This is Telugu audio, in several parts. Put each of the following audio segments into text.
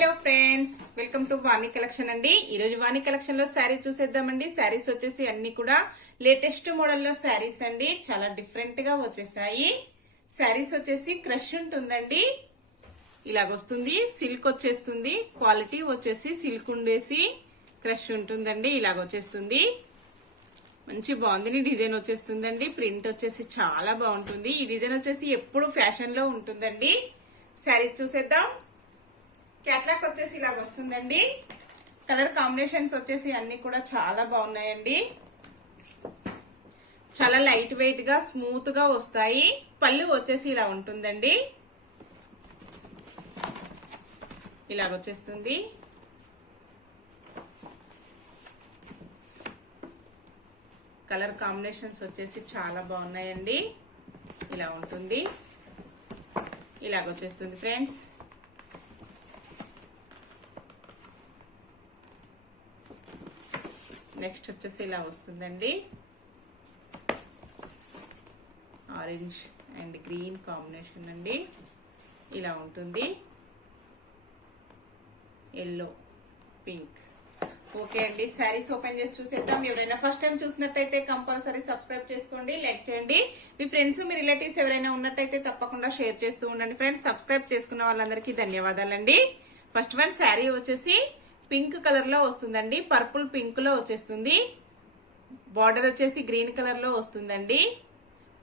Hello friends, welcome to Vani collection అండి. ఈ రోజు వాణి కలెక్షన్ లో శారీ చూసేద్దామండి. శారీస్ వచ్చేసి అన్ని కూడా లేటెస్ట్ మోడల్ లో శారీస్ అండి. చాలా డిఫరెంట్ గా వచ్చేసాయి. శారీస్ వచ్చేసి క్రష్ ఉంటుందండి. ఇలాగొస్తుంది. సిల్క్ వచ్చేస్తుంది. క్వాలిటీ వచ్చేసి సిల్క్ ఉండేసి క్రష్ ఉంటుందండి. ఇలాగొచ్చేస్తుంది. మంచి బాగుంది. డిజైన్ వచ్చేస్తుందండి. ప్రింట్ వచ్చేసి చాలా బాగుంటుంది. ఈ డిజైన్ వచ్చేసి ఎప్పుడు ఫ్యాషన్ లో ఉంటుందండి. శారీ చూసేద్దాం. క్యాట్లాగ్ వచ్చేసి ఇలాగ వస్తుందండి. కలర్ కాంబినేషన్స్ వచ్చేసి అన్ని కూడా చాలా బాగున్నాయండి. చాలా లైట్ వెయిట్ గా స్మూత్ గా వస్తాయి. పళ్ళు వచ్చేసి ఇలా ఉంటుందండి. ఇలాగొచ్చేస్తుంది. కలర్ కాంబినేషన్స్ వచ్చేసి చాలా బాగున్నాయండి. ఇలా ఉంటుంది. ఇలాగొచ్చేస్తుంది ఫ్రెండ్స్. నెక్స్ట్ వచ్చేసి ఇలా వస్తుందండి. ఆరెంజ్ అండ్ గ్రీన్ కాంబినేషన్ అండి. ఇలా ఉంటుంది. Yellow, pink. ఓకే అండి, శారీస్ ఓపెన్ చేసి చూసేద్దాం. ఎవరైనా ఫస్ట్ టైం చూసినట్టయితే కంపల్సరీ సబ్స్క్రైబ్ చేసుకోండి, లైక్ చేయండి. మీ ఫ్రెండ్స్, మీ రిలేటివ్స్ ఎవరైనా ఉన్నట్టయితే తప్పకుండా షేర్ చేస్తూ ఉండండి ఫ్రెండ్స్. సబ్స్క్రైబ్ చేసుకున్న వాళ్ళందరికీ ధన్యవాదాలండి. ఫస్ట్ వన్ శారీ వచ్చేసి పింక్ కలర్ లో వస్తుందండి. పర్పుల్ పింక్ లో వచ్చేస్తుంది. బార్డర్ వచ్చేసి గ్రీన్ కలర్ లో వస్తుందండి.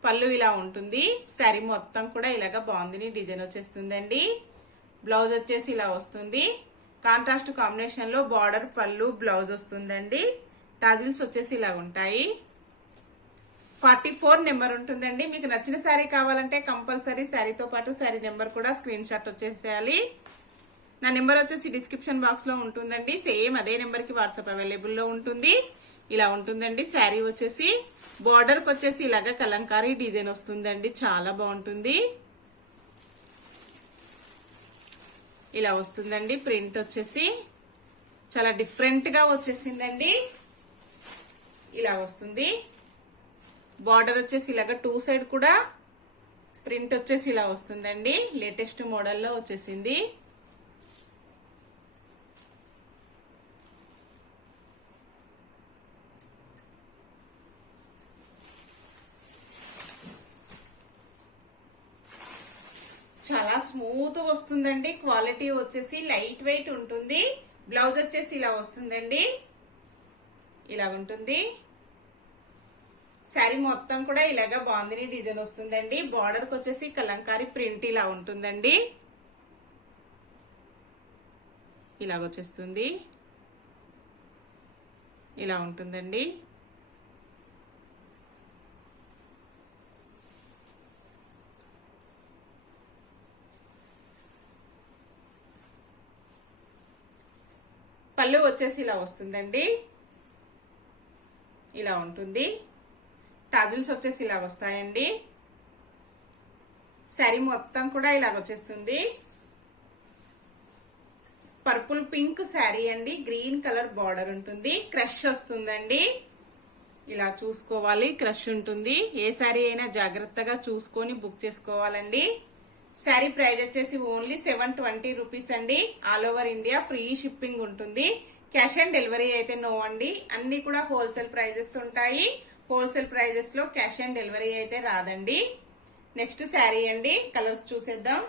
పళ్ళు ఇలా ఉంటుంది. శారీ మొత్తం కూడా ఇలాగా బాగుంది. డిజైన్ వచ్చేస్తుందండి. బ్లౌజ్ వచ్చేసి ఇలా వస్తుంది. కాంట్రాస్ట్ కాంబినేషన్ లో బార్డర్, పళ్ళు, బ్లౌజ్ వస్తుందండి. టాజిల్స్ వచ్చేసి ఇలా ఉంటాయి. 44 నెంబర్ ఉంటుందండి. మీకు నచ్చిన శారీ కావాలంటే కంపల్సరీ శారీతో పాటు శారీ నెంబర్ కూడా స్క్రీన్ షాట్ వచ్చేసేయాలి. నా నెంబర్ వచ్చేసి డిస్క్రిప్షన్ బాక్స్ లో ఉంటుందండి. సేమ్ అదే నెంబర్ కి వాట్సాప్ అవైలబుల్ లో ఉంటుంది. ఇలా ఉంటుందండి. శారీ వచ్చేసి బార్డర్ కి వచ్చేసి ఇలాగా కలంకారీ డిజైన్ వస్తుందండి. చాలా బాగుంటుంది. ఇలా వస్తుందండి. ప్రింట్ వచ్చేసి చాలా డిఫరెంట్ గా వచ్చేసిందండి. ఇలా వస్తుంది. బార్డర్ వచ్చేసి ఇలాగా 2 సైడ్ కూడా ప్రింట్ వచ్చేసి ఇలా వస్తుందండి. లేటెస్ట్ మోడల్లో వచ్చేసింది. చాలా స్మూత్ వస్తుందండి. క్వాలిటీ వచ్చేసి లైట్ వెయిట్ ఉంటుంది. బ్లౌజ్ వచ్చేసి ఇలా వస్తుందండి. ఇలా ఉంటుంది. శారీ మొత్తం కూడా ఇలాగా బాందిని డిజైన్ వస్తుందండి. బార్డర్ కి వచ్చేసి కలంకారీ ప్రింట్ ఇలా ఉంటుందండి. ఇలాగొచ్చేస్తుంది. ఇలా ఉంటుందండి. పళ్ళు వచ్చేసి ఇలా వస్తుందండి. ఇలా ఉంటుంది. టాజిల్స్ వచ్చేసి ఇలా వస్తాయండి. శారీ మొత్తం కూడా ఇలాగ వచ్చేస్తుంది. పర్పుల్ పింక్ శారీ అండి. గ్రీన్ కలర్ బార్డర్ ఉంటుంది. క్రష్ వస్తుందండి. ఇలా చూసుకోవాలి. క్రష్ ఉంటుంది. ఏ శారీ అయినా జాగ్రత్తగా చూసుకొని బుక్ చేసుకోవాలండి. శారీ ప్రైస్ వచ్చేసి ఓన్లీ 720 రూపీస్ అండి. All over India free shipping ఉంటుంది. క్యాష్ ఆన్ డెలివరీ అయితే నో అండి. అన్ని కూడా హోల్సేల్ ప్రైజెస్ ఉంటాయి. హోల్సేల్ ప్రైజెస్ లో క్యాష్ ఆన్ డెలివరీ అయితే రాదండి. నెక్స్ట్ శారీ అండి. కలర్స్ చూసేద్దాం.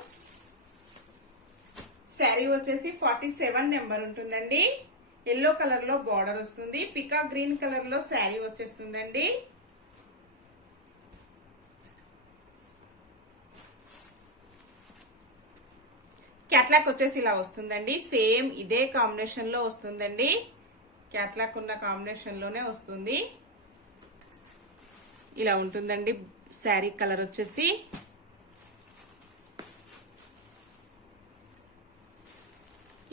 శారీ వచ్చేసి 47 నెంబర్ ఉంటుందండి. ఎల్లో కలర్ లో బార్డర్ వస్తుంది. పికా గ్రీన్ కలర్ లో శారీ వచ్చేస్తుందండి. క్యాట్లాగ్ వచ్చేసి ఇలా వస్తుందండి. సేమ్ ఇదే కాంబినేషన్ లో వస్తుందండి. క్యాట్లాగ్ ఉన్న కాంబినేషన్ లోనే వస్తుంది. ఇలా ఉంటుందండి. శారీ కలర్ వచ్చేసి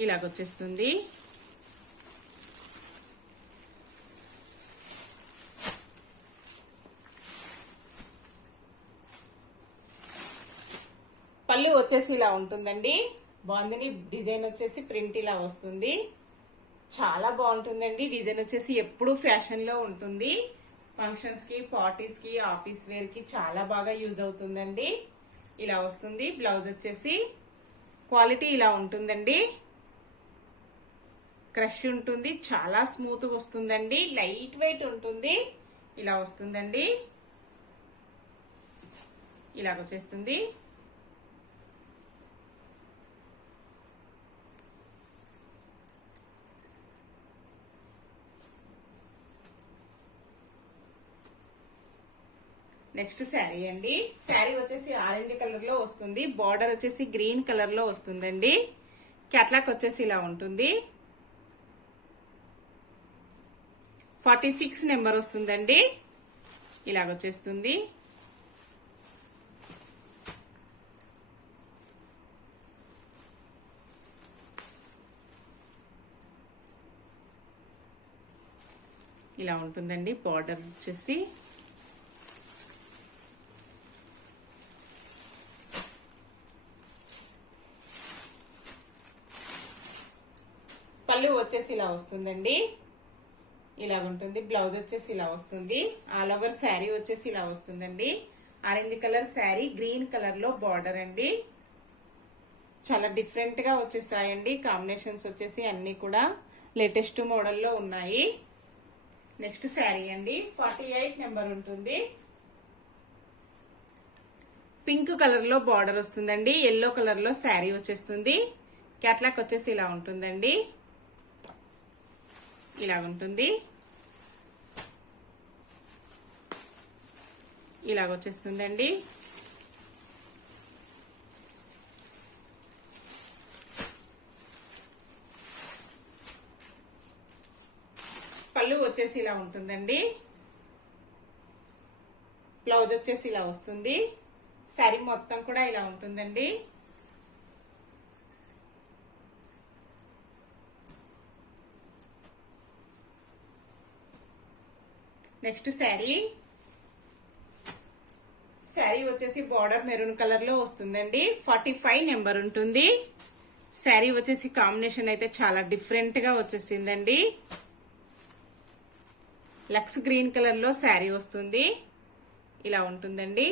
ఇలాగొచ్చేస్తుంది. పళ్ళు వచ్చేసి ఇలా ఉంటుందండి. బాగుంది. డిజైన్ వచ్చేసి ప్రింట్ ఇలా వస్తుంది. చాలా బాగుంటుందండి. డిజైన్ వచ్చేసి ఎప్పుడు ఫ్యాషన్ లో ఉంటుంది. ఫంక్షన్స్ కి, పార్టీస్ కి, ఆఫీస్ వేర్ కి చాలా బాగా యూజ్ అవుతుందండి. ఇలా వస్తుంది. బ్లౌజ్ వచ్చేసి క్వాలిటీ ఇలా ఉంటుందండి. క్రష్ ఉంటుంది, చాలా స్మూత్గా వస్తుందండి, లైట్ వెయిట్ ఉంటుంది. ఇలా వస్తుందండి, ఇలాగ వచ్చేస్తుంది. నెక్స్ట్ శారీ అండి. శారీ వచ్చేసి ఆరెంజ్ కలర్ లో వస్తుంది, బార్డర్ వచ్చేసి గ్రీన్ కలర్ లో వస్తుందండి. క్యాట్లాగ్ వచ్చేసి ఇలా ఉంటుంది. 46 నెంబర్ వస్తుందండి, ఇలాగ వచ్చేస్తుంది. ఇలా ఉంటుందండి బార్డర్ వచ్చేసి. పళ్ళు వచ్చేసి ఇలా వస్తుందండి, ఇలా ఉంటుంది. బ్లౌజ్ వచ్చేసి ఇలా వస్తుంది. ఆల్ ఓవర్ శారీ వచ్చేసి ఇలా వస్తుందండి. Orange colour sari, green colour లో బార్డర్ అండి. చాలా డిఫరెంట్ గా వచ్చేసాయండి. కాంబినేషన్స్ వచ్చేసి అన్ని కూడా లేటెస్ట్ మోడల్లో ఉన్నాయి. నెక్స్ట్ శారీ అండి. 48 నెంబర్ ఉంటుంది. పింక్ కలర్ లో బార్డర్ వస్తుందండి, ఎల్లో కలర్ లో శారీ వచ్చేస్తుంది. క్యాట్లాగ్ వచ్చేసి ఇలా ఉంటుందండి, ఇలా ఉంటుంది. ఇలాగ వచ్చేస్తుందండి. పళ్ళు వచ్చేసి ఇలా ఉంటుందండి. బ్లౌజ్ వచ్చేసి ఇలా వస్తుంది. శారీ మొత్తం కూడా ఇలా ఉంటుందండి. నెక్స్ట్ శారీ. శారీ వచ్చేసి బార్డర్ మెరూన్ కలర్ లో వస్తుందండి. 45 నెంబర్ ఉంటుంది. శారీ వచ్చేసి కాంబినేషన్ అయితే చాలా డిఫరెంట్ గా వచ్చేసిందండి. లక్స్ గ్రీన్ కలర్ లో శారీ వస్తుంది, ఇలా ఉంటుందండి.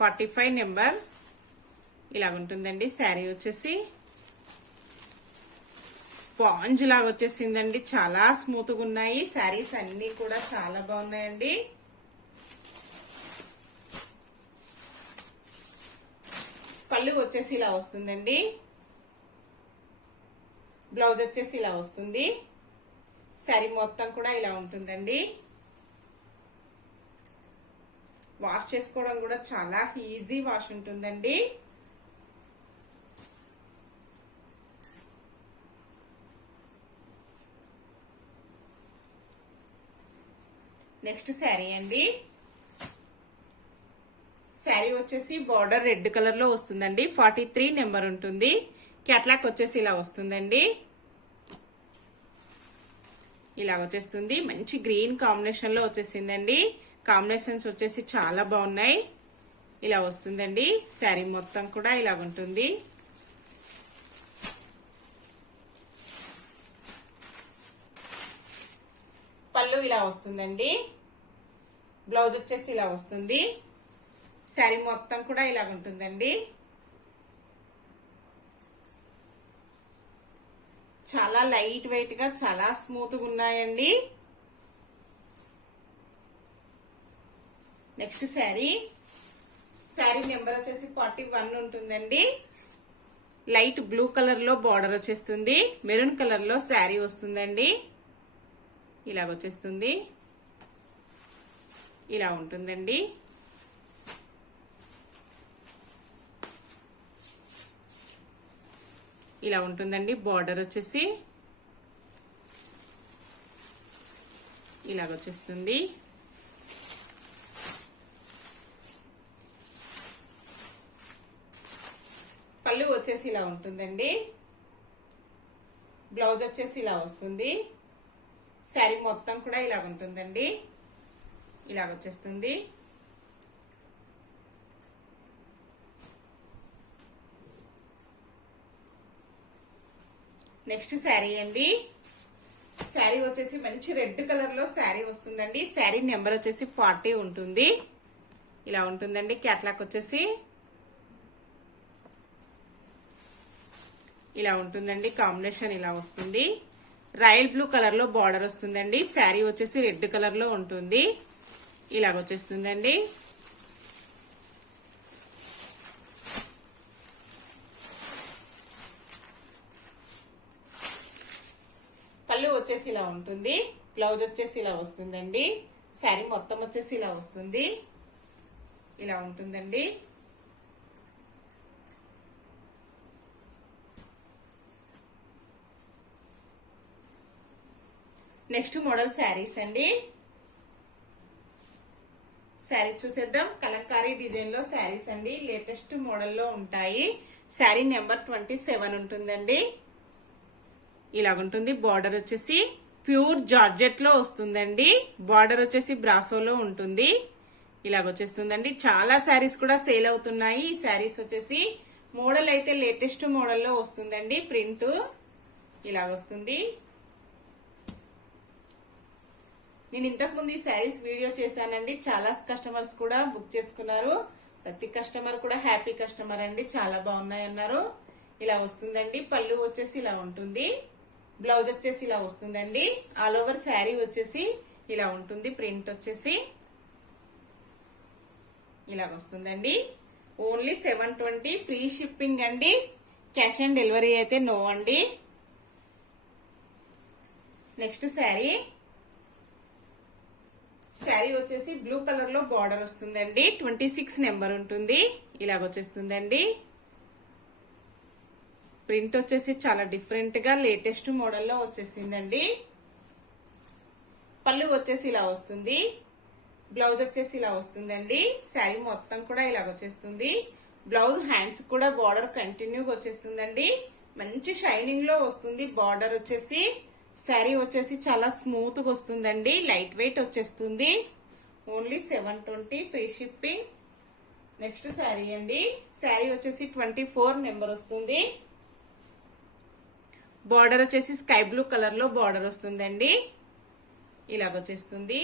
"45 నెంబర్ ఇలా ఉంటుందండి. శారీ వచ్చేసి స్పాంజ్ లాగా వచ్చేసిందండి, చాలా స్మూత్ గా ఉన్నాయి. శారీస్ అన్ని కూడా చాలా బాగున్నాయండి. పళ్ళు వచ్చేసి ఇలా వస్తుందండి. బ్లౌజ్ వచ్చేసి ఇలా వస్తుంది. శారీ మొత్తం కూడా ఇలా ఉంటుందండి. వాష్ చేసుకోవడం కూడా చాలా ఈజీ వాష్ ఉంటుందండి. నెక్స్ట్ శారీ అండి. శారీ వచ్చేసి బార్డర్ రెడ్ కలర్ లో వస్తుందండి. 43 నెంబర్ ఉంటుంది. క్యాట్లాగ్ వచ్చేసి ఇలా వస్తుందండి, ఇలా వచ్చేస్తుంది. మంచి గ్రీన్ కాంబినేషన్ లో వచ్చేసిందండి. కాంబినేషన్స్ వచ్చేసి చాలా బాగున్నాయి. ఇలా వస్తుందండి. శారీ మొత్తం కూడా ఇలా ఉంటుంది. పళ్ళు ఇలా వస్తుందండి. బ్లౌజ్ వచ్చేసి ఇలా వస్తుంది. శారీ మొత్తం కూడా ఇలా ఉంటుందండి. చాలా లైట్ వెయిట్ గా చాలా స్మూత్ గా ఉన్నాయండి. నెక్స్ట్ శారీ. శారీ నెంబర్ వచ్చేసి 41 ఉంటుందండి. లైట్ బ్లూ కలర్ లో బార్డర్ వచ్చేస్తుంది. మెరూన్ కలర్ లో శారీ వస్తుందండి, ఇలాగ వచ్చేస్తుంది. ఇలా ఉంటుందండి. ఇలా ఉంటుందండి. బార్డర్ వచ్చేసి ఇలాగ వచ్చేస్తుంది. పళ్ళు వచ్చేసి ఇలా ఉంటుందండి. బ్లౌజ్ వచ్చేసి ఇలా వస్తుంది. శారీ మొత్తం కూడా ఇలా ఉంటుందండి, ఇలాగ వచ్చేస్తుంది. నెక్స్ట్ శారీ అండి. శారీ వచ్చేసి మంచి రెడ్ కలర్ లో శారీ వస్తుందండి. శారీ నెంబర్ వచ్చేసి 40 ఉంటుంది, ఇలా ఉంటుందండి. క్యాట్లాగ్ వచ్చేసి ఇలా ఉంటుందండి. కాంబినేషన్ ఇలా వస్తుంది. రాయల్ బ్లూ కలర్ లో బార్డర్ వస్తుందండి. శారీ వచ్చేసి రెడ్ కలర్ లో ఉంటుంది. ఇలాగొచ్చేస్తుందండి. పళ్ళు వచ్చేసి ఇలా ఉంటుంది. బ్లౌజ్ వచ్చేసి ఇలా వస్తుందండి. శారీ మొత్తం వచ్చేసి ఇలా వస్తుంది. ఇలా ఉంటుందండి. నెక్స్ట్ మోడల్ శారీస్ అండి. శారీస్ చూసేద్దాం. కలంకారీ డిజైన్ లో శారీస్ అండి. లేటెస్ట్ మోడల్ లో ఉంటాయి. శారీ నెంబర్ 27 ఉంటుందండి. ఇలాగుంటుంది. బార్డర్ వచ్చేసి ప్యూర్ జార్జెట్ లో వస్తుందండి. బార్డర్ వచ్చేసి బ్రాసోలో ఉంటుంది. ఇలాగొచ్చేస్తుందండి. చాలా శారీస్ కూడా సేల్ అవుతున్నాయి. ఈ శారీస్ వచ్చేసి మోడల్ అయితే లేటెస్ట్ మోడల్లో వస్తుందండి. ప్రింట్ ఇలాగొస్తుంది. నేను ఇంతకు ముందు ఈ శారీస్ వీడియో చేశానండి. చాలా కస్టమర్స్ కూడా బుక్ చేసుకున్నారు. ప్రతి కస్టమర్ కూడా హ్యాపీ కస్టమర్ అండి. చాలా బాగున్నాయి అన్నారు. ఇలా వస్తుందండి. పళ్ళు వచ్చేసి ఇలా ఉంటుంది. బ్లౌజ్ వచ్చేసి ఇలా వస్తుందండి. ఆల్ ఓవర్ శారీ వచ్చేసి ఇలా ఉంటుంది. ప్రింట్ వచ్చేసి ఇలా వస్తుందండి. ఓన్లీ 720 ఫ్రీ షిప్పింగ్ అండి. క్యాష్ ఆన్ డెలివరీ అయితే నో అండి. నెక్స్ట్ శారీ వచ్చేసి బ్లూ కలర్ లో బార్డర్ వస్తుందండి. 26 నెంబర్ ఉంటుంది. ఇలాగొచ్చేస్తుందండి. ప్రింట్ వచ్చేసి చాలా డిఫరెంట్ గా లేటెస్ట్ మోడల్లో వచ్చేసిందండి. పళ్ళు వచ్చేసి ఇలా వస్తుంది. బ్లౌజ్ వచ్చేసి ఇలా వస్తుందండి. శారీ మొత్తం కూడా ఇలా వచ్చేస్తుంది. బ్లౌజ్ హ్యాండ్స్ కూడా బార్డర్ కంటిన్యూగా వచ్చేస్తుందండి. మంచి షైనింగ్ లో వస్తుంది. బార్డర్ వచ్చేసి శారీ వచ్చేసి చాలా స్మూత్ గా వస్తుందండి. లైట్ వెయిట్ వచ్చేస్తుంది. Only 720 free shipping. Next sari అండి. శారీ వచ్చేసి 24 నెంబర్ వస్తుంది. బార్డర్ వచ్చేసి స్కై బ్లూ కలర్ లో బార్డర్ వస్తుందండి. ఇలాగొచ్చేస్తుంది.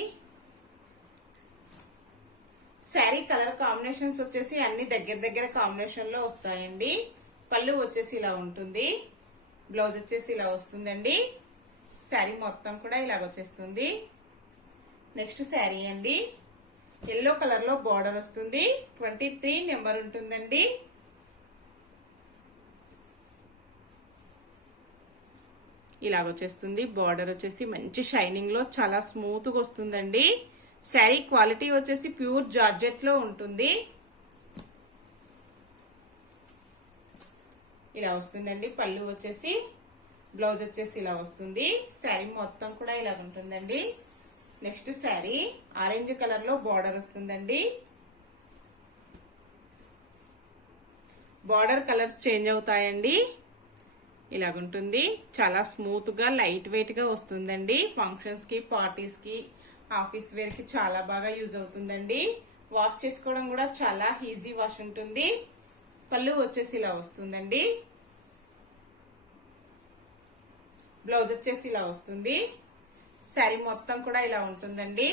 శారీ కలర్ కాంబినేషన్స్ వచ్చేసి అన్ని దగ్గర కాంబినేషన్ లో వస్తాయండి. పళ్ళు వచ్చేసి ఇలా ఉంటుంది. బ్లౌజ్ వచ్చేసి ఇలా వస్తుందండి. శారీ మొత్తం కూడా ఇలాగొచ్చేస్తుంది. నెక్స్ట్ శారీ అండి. ఎల్లో కలర్ లో బార్డర్ వస్తుంది. 23 నెంబర్ ఉంటుందండి. ఇలాగొచ్చేస్తుంది. బార్డర్ వచ్చేసి మంచి షైనింగ్ లో చాలా స్మూత్ గా వస్తుందండి. శారీ క్వాలిటీ వచ్చేసి ప్యూర్ జార్జెట్ లో ఉంటుంది. ఇలా వస్తుందండి. పళ్ళు వచ్చేసి బ్లౌజ్ వచ్చేసి ఇలా వస్తుంది. శారీ మొత్తం కూడా ఇలా ఉంటుందండి. నెక్స్ట్ శారీ ఆరెంజ్ కలర్ లో బార్డర్ వస్తుందండి. బార్డర్ కలర్స్ చేంజ్ అవుతాయండి. ఇలాగుంటుంది. చాలా స్మూత్ గా లైట్ వెయిట్ గా వస్తుందండి. ఫంక్షన్స్ కి, పార్టీస్ కి, ఆఫీస్ వేర్ కి చాలా బాగా యూజ్ అవుతుందండి. వాష్ చేసుకోవడం కూడా చాలా ఈజీ వాష్ ఉంటుంది. పళ్ళు వచ్చేసి ఇలా వస్తుందండి. బ్లౌజ్ వచ్చేసి ఇలా వస్తుంది. శారీ మొత్తం కూడా ఇలా ఉంటుందండి.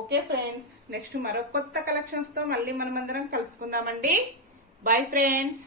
ఓకే ఫ్రెండ్స్, నెక్స్ట్ మరో కొత్త కలెక్షన్స్ తో మళ్ళీ మనమందరం కలుసుకుందామండి. Bye friends.